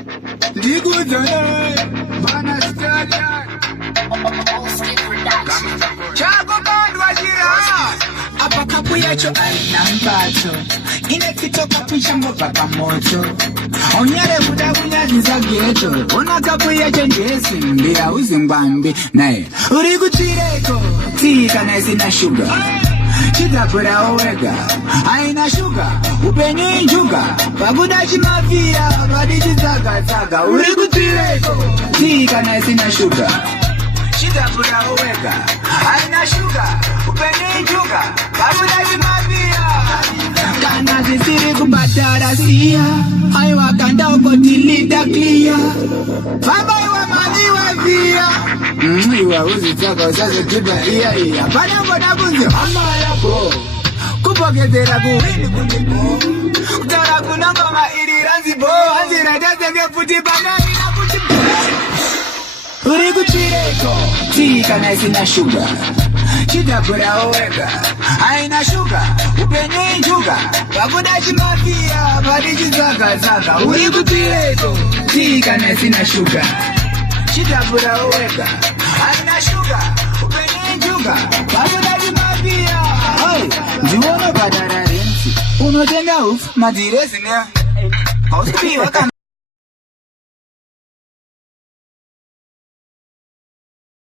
Ligudane, Bana Stallion. Chago Bandwa Jira. Apa kapu yacho aina mpato. Inekitoka kuchambo paka moto. Onyare buda kunyagiza geto. Ona kapu yacho njesi mbia uzimbambi. Nae, urikuchireko. Tika naisi na sugar. Chitapura owega, aina shuga, upenye njuga, paguda chimafia, badiji zaga, urikutireko, tika na sina shuga. Chitapura owega, aina shuga, upenye njuga, paguda chimafia, kana zisiri kubatara siya, aiwa kanda ukotilida clear, baba iwa mani wa via. Iwa uzi taka usaze kiba iya, pana mbona bunzi hama yako, kupoketera kuwini kundipo, kutara kunangoma ili ranzibo, hanzira jazenge puti banani na kutipo. Urikuchireko, tika na sina shuga, chitapura owega, aina shuga, upenye njuga, paguda chimafia, badiji zaga, urikuchireko, tika na sina shuga. Chitapura owega, aina shuga, upenye njuga, paguda chimafia. Ndiwono badara rensi, unotenga ufu, madirezi nea. Hausipi wakana.